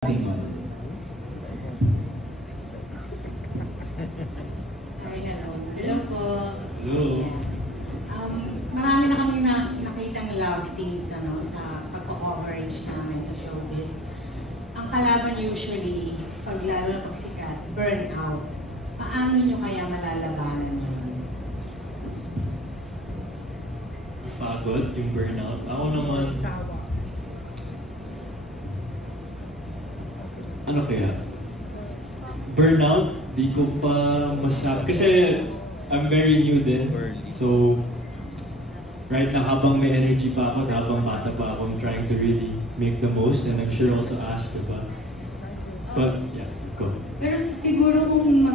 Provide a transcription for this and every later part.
Tingnan. Hello po. Hello. Marami na kami nakitang love teams sa pagko-coverage namin sa showbiz. Ang kalaban usually, lalo na pagsikat, burnout. Paano nyo kaya malalabanan yun? Pagod, yung burnout. Ako naman, ano kaya? Burnout, di ko pa masabi. Kasi I'm very new din. So, right now, habang may energy pa ako, habang bata pa ako, I'm trying to really make the most. And I'm sure also Ash, diba? But, yeah, go. Pero siguro kung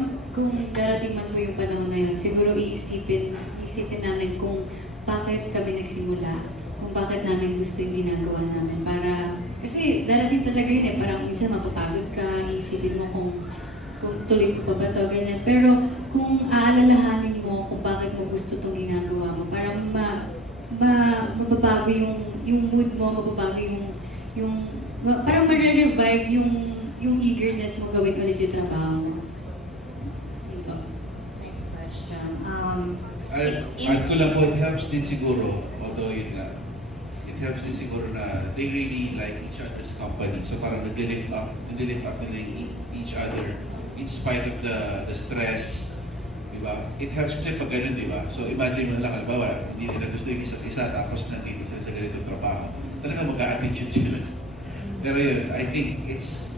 darating man po yung panahon na yun, siguro isipin namin kung bakit kami nagsimula, kung bakit namin gusto yung ginagawa namin. Kasi darating talaga yun eh, parang minsan mapapagod ka, isipin mo kung tuloy ko pa ba ito, ganyan. Pero kung aalalahanin mo kung bakit mo gusto itong ginagawa mo, parang mababago yung mood mo, mababago parang ma-revive yung eagerness mo gawin ulit yung trabaho mo. Diba? Next question. Add ko lang po, it helps din siguro, although yun nga, it helps din siguro na they really like each other's company. So parang nag-lift up nila each other in spite of the stress. Diba? It helps kasi pag ganun, diba? So imagine mo lang, halimbawa, hindi nila gusto yung isa't isa, tapos nandito sila sa ganitong trabaho. Talaga mag-a-attitude sila. Pero yun, I think it's,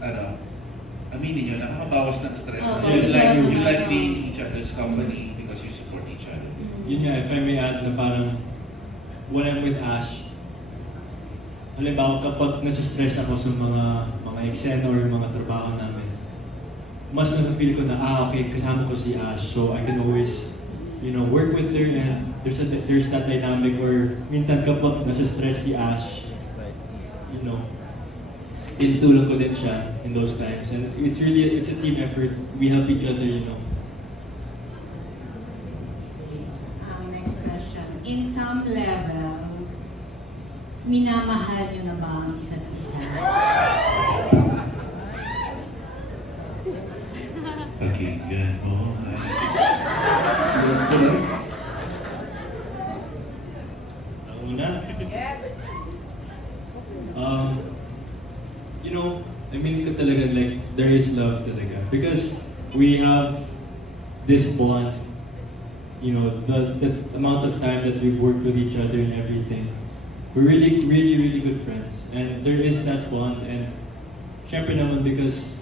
aminin nyo, nakakabawas ng stress. You like being in each other's company because you support each other. Yun nga, if I may add na parang when I'm with Ash, halimbawa kapag nasa-stress ako sa mga eksena or mga trabaho namin, mas na-feel ko na, okay, kasama ko si Ash, so I can always, work with her, and there's that dynamic where minsan kapag nasa-stress si Ash, tinutulong ko din siya in those times, and it's a team effort. We help each other, Next question. In some level, minamahal nyo na ba ang isa't isa? Pakinggan mo. Yes, direct. Ang una? Yes. I mean ko talaga, like, there is love talaga. Because we have this bond, the amount of time that we've worked with each other and everything. We're really, really, really good friends. And there is that bond, and syempre naman because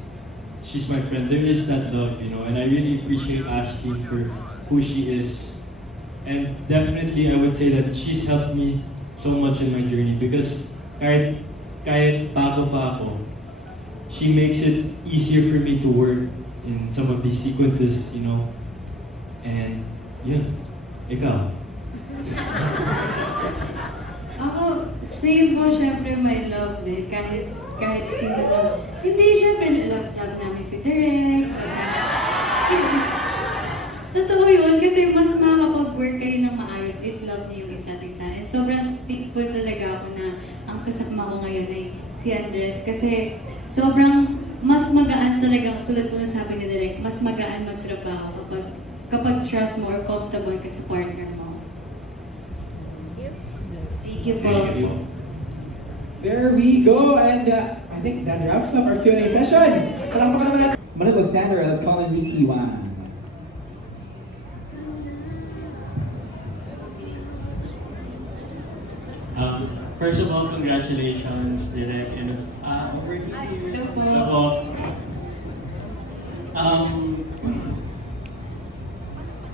she's my friend, there is that love, and I really appreciate Ashley for who she is. And definitely, I would say that she's helped me so much in my journey because kahit bago pa ako, she makes it easier for me to work in some of these sequences, and yun, ikaw. Ako, same po, syempre may love din. Kahit sino lang. Hindi, syempre, love namin si Derek. Totoo yun, kasi mas makakapag-work kayo ng maayos if love niyo yung isa't isa. And sobrang thankful talaga ako na ang kasama ko ngayon ay si Andres. Kasi sobrang mas magaan talaga, tulad po na sabi ni Derek, mas magaan magtrabaho kapag trust mo or comfortable ka sa partner mo. Thank you po. There we go, and I think that wraps up our Q&A session. Manito Standard, let's call in Mickey Wan. First of all, congratulations, Direk, and over here. Hello po.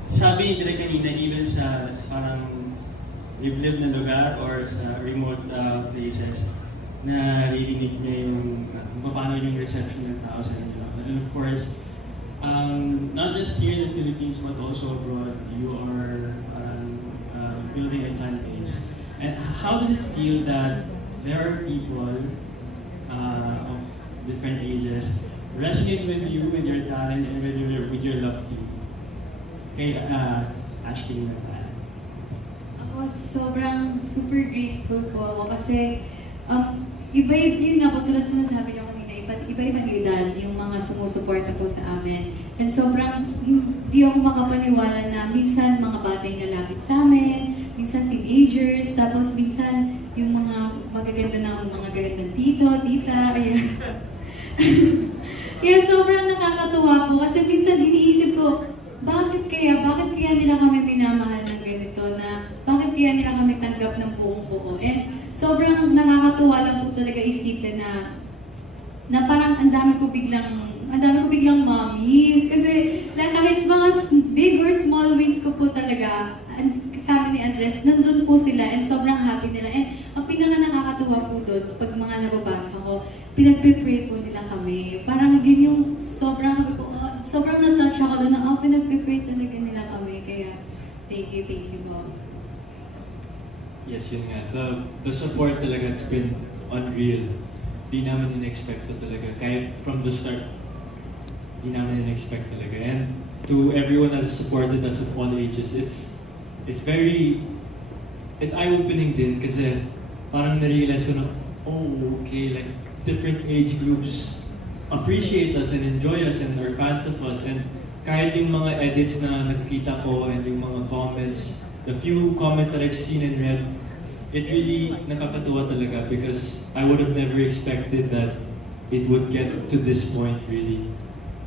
Sabi ni Direk kanina, even sa parang liblib na lugar or sa remote places, naririnig niya yung paano yung reception ng tao sa inyo. And of course, not just here in the Philippines, but also abroad, you are building a fan base. And how does it feel that there are people of different ages resonate with you, with your talent, and with your love team? Okay, Ashley na tayo. Ako, sobrang super grateful po ako kasi iba yun nga po, tulad po na sabi niyo kanina, iba iba-ibang edad yung mga sumusuporta po sa amin. And sobrang hindi ako makapaniwala na minsan mga bata yung lalapit sa amin, minsan teenagers, tapos minsan yung mga magaganda ng mga gagandang tito, tita, ayan. Kaya sobrang nakakatuwa po kasi minsan iniisip ko, bakit kaya nila kami minamahal ng ganito, na bakit kaya nila kami tanggap ng buong buo. And sobrang nakakatuwa lang po talaga isipin na parang ang dami ko biglang mommies kasi kahit mga big or small wins ko po talaga, sabi ni Andres, nandun po sila and sobrang happy nila. And ang pinaka nakakatuwa po doon, pag mga nababasa ko, pinagpe-pray po nila kami. Parang yun yung sobrang na-touch ako doon na pinagpe-pray talaga nila kami. Kaya thank you po. Yes, yun nga. The support talaga, it's been unreal. Di namin in-expect to talaga. Kahit from the start, di namin in-expect talaga. And to everyone that has supported us of all ages, it's eye-opening din kasi parang na-realize ko na, okay, like different age groups appreciate us and enjoy us and are fans of us. And kahit yung mga edits na nakikita ko and yung mga comments, the few comments that I've seen and read, it really nakakatuwa talaga because I would have never expected that it would get to this point really.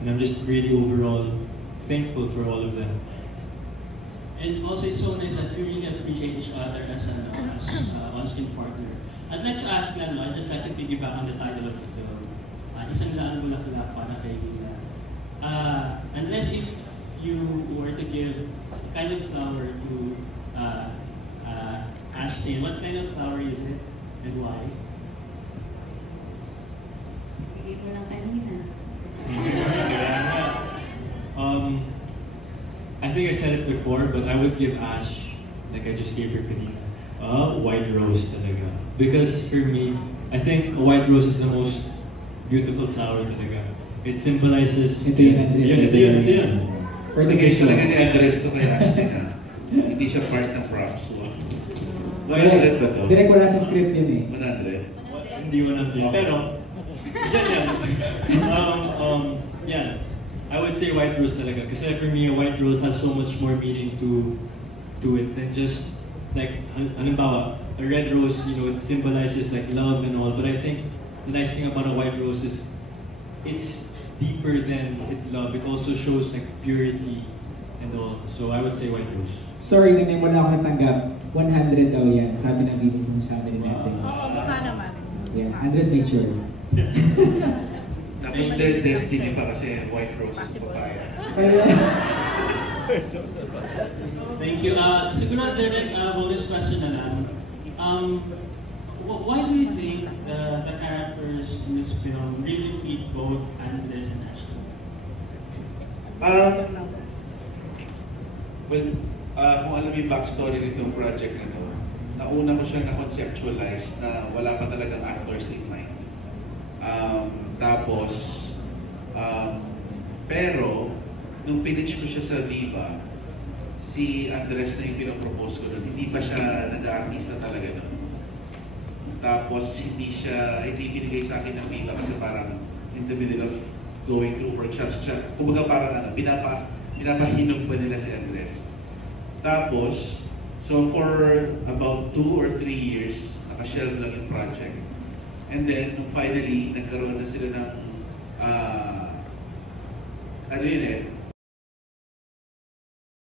And I'm just really overall thankful for all of them. And also, it's so nice that we really appreciate each other as on-screen partner. I'd like to ask Lalo, I'd just like to piggyback on the title of the film. Isang laan bulaklak para kay Lina. Unless if you were to give a kind of flower to Ashton, what kind of flower is it and why? Bigay mo lang kanina. I think I said it before, but I would give Ash, like I just gave her kanina, a white rose talaga. Because for me, I think a white rose is the most beautiful flower talaga. It symbolizes... Ito yun, Andres. Ito yun. For the Nagay visual. talaga ni Andres to kay Ashton na. Hindi siya part ng props. So, 100 ba to? Direct wala sa script yun eh. 100? Hindi 100. Pero, yan. I would say white rose talaga. Kasi for me, a white rose has so much more meaning to it than just like, halimbawa, a red rose, it symbolizes like love and all. But I think the nice thing about a white rose is it's deeper than love. It also shows like purity and all. So I would say white rose. Sorry, nang wala ako natanggap. 100 daw yan, sabi ng Vivian's family natin. Oo, mukha naman. Yeah, Andres, make sure. Tapos Destiny pa kasi white rose papaya. Thank you. Siguro, Derek, bonus question na lang. Why do you think the characters in this film really feed both Andres and Ashton? Kung alam yung backstory nitong project na to, nauna ko siya na-conceptualize na wala pa talagang actors in mind. Pero, nung pinitch ko siya sa Viva, si Andres na yung pinapropose ko doon. Hindi pa siya nag-aartista talaga doon. Tapos, hindi binigay sa akin ng Viva kasi parang in the middle of going through workshops. Kumbaga parang pinapahinog pa nila si Andres. Tapos, so for about 2 or 3 years, nakashell lang yung project. And then, nung finally, nagkaroon na sila ng